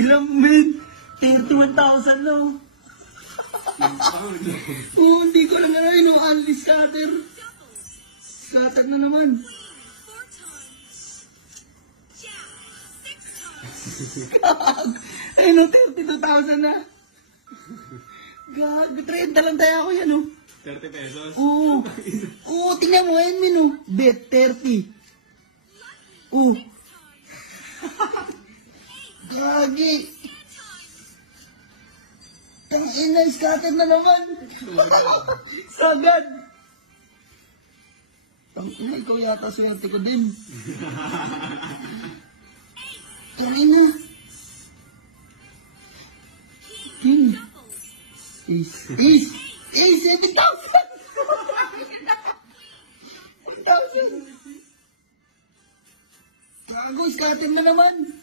sila, men. 31,000 no. Oo, hindi ko lang ano yun, only scatter. Scatter na naman. Ay no, 32,000 na. Gag, 30 lang tayo ako yan, oh. 30 pesos? Oo. Oo, tingnan mo, ayun, min, oh. Bet, 30. Oo. Gagi. Tangina, scatter na naman. Sagad. Tangina, ikaw yata swerte ko din. Tangina. King. Ace. 7,000. 7,000. Gago, scatter na naman.